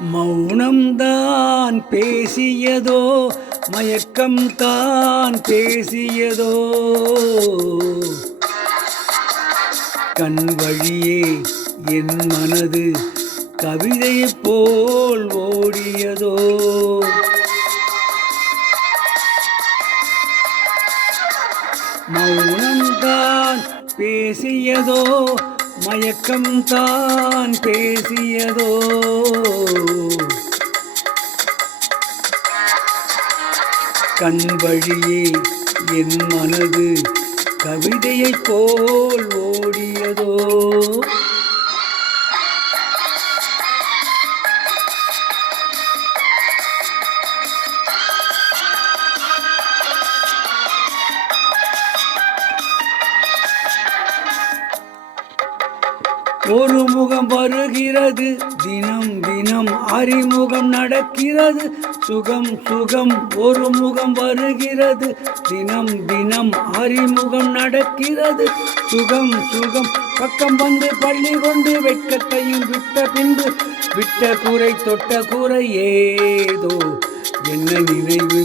மௌனம்தான் பேசியதோ, மயக்கம்தான் பேசியதோ, கண் வழியே என் மனது கவிதையைப் போல் ஓடியதோ. மௌனம்தான் பேசியதோ, மயக்கம்தான் பேசியதோ, கண் வழியே என் மனது கவிதையைப் போல் ஓடியதோ. ஒரு முகம் வருகிறது, தினம் தினம் அறிமுகம் நடக்கிறது, சுகம் சுகம். ஒரு முகம் வருகிறது, தினம் தினம் அறிமுகம் நடக்கிறது, சுகம் சுகம். பக்கம் வந்து பள்ளி கொண்டு வெட்கத்தையும் விட்ட பின்பு விட்ட கூரை தொட்ட கூரை ஏதோ. என்ன நினைவு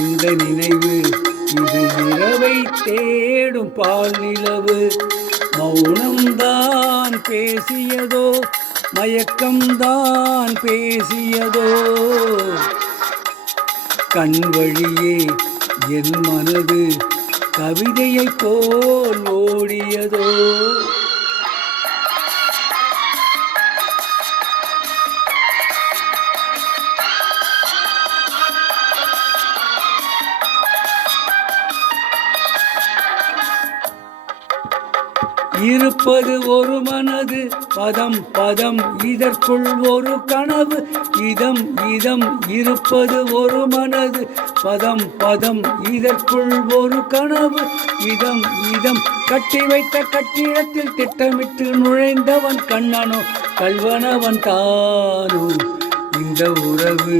இந்த நினைவு, இது இரவை தேடும் பால் நிலவு. மௌனம்தான் பேசியதோ, மயக்கம்தான் பேசியதோ, கண் வழியே என் மனது கவிதையைப் போல் ஓடியதோ. இருப்பது ஒரு மனது, பதம் பதம் இதற்குள் ஒரு கனவு, இதம் இதம். இருப்பது ஒரு மனது, பதம் பதம் இதற்குள் ஒரு கனவு, இதம் இதம். கட்டி வைத்த கட்டிடத்தில் திட்டமிட்டு நுழைந்தவன் கண்ணனோ கல்வனவன் தானோ. இந்த உறவு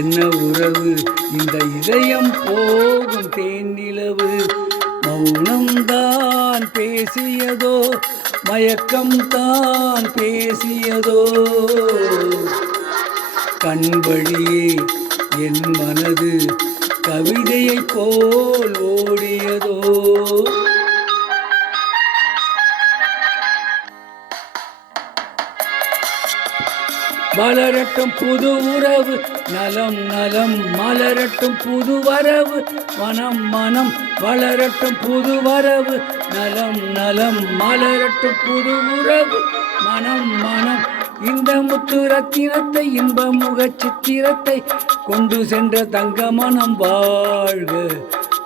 என்ன உறவு, இந்த இதயம் போகும் தேனிலவு. மௌனம்தான் பேசியதோ, மயக்கம்தான் பேசியதோ, கண் வழியே என் மனது கவிதையைப் போல் ஓடியதோ. வளரட்டும் புது உறவு, நலம் நலம் மலரட்டும் புது வரவு, மனம் மனம் வளரட்டும் புது வரவு, நலம் நலம் மலரட்டும் புது உறவு, மனம் மனம். இந்த முத்து ரத்தினத்தை இன்ப முக சித்திரத்தை கொண்டு சென்ற தங்க மனம் வாழ்க.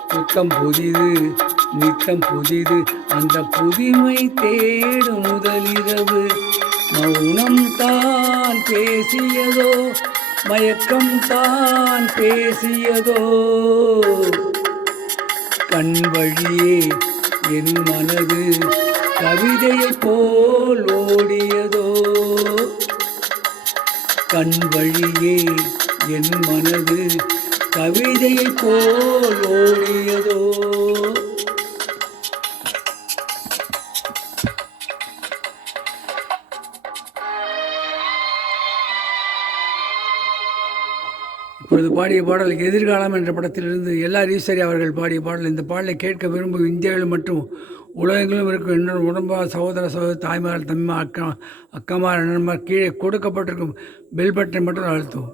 புத்தம் புதிது நித்தம் புதிது, அந்த புதுமை தேடும் முதலிரவு. மௌனம்தான் பேசியதோ, மயக்கம்தான் பேசியதோ, கண் வழியே என் மனது கவிதையைப் போல் ஓடியதோ, கண் வழியே என் மனது கவிதையைப் போல் ஓடியதோ. இப்பொழுது பாடிய பாடல் எதிர்காலம் என்ற படத்திலிருந்து எல்ஆர் ஈஸ்வரி அவர்கள் பாடிய பாடல். இந்த பாடலை கேட்க விரும்பும் இந்தியாவில் மற்றும் உலகங்களும் இருக்கும் இன்னொரு உடம்பா சகோதர தாய்மார்கள், தம்மா, அக்கமார், நண்பர் கீழே கொடுக்கப்பட்டிருக்கும் பெல் பட்டனை மட்டும் அழுத்தும்.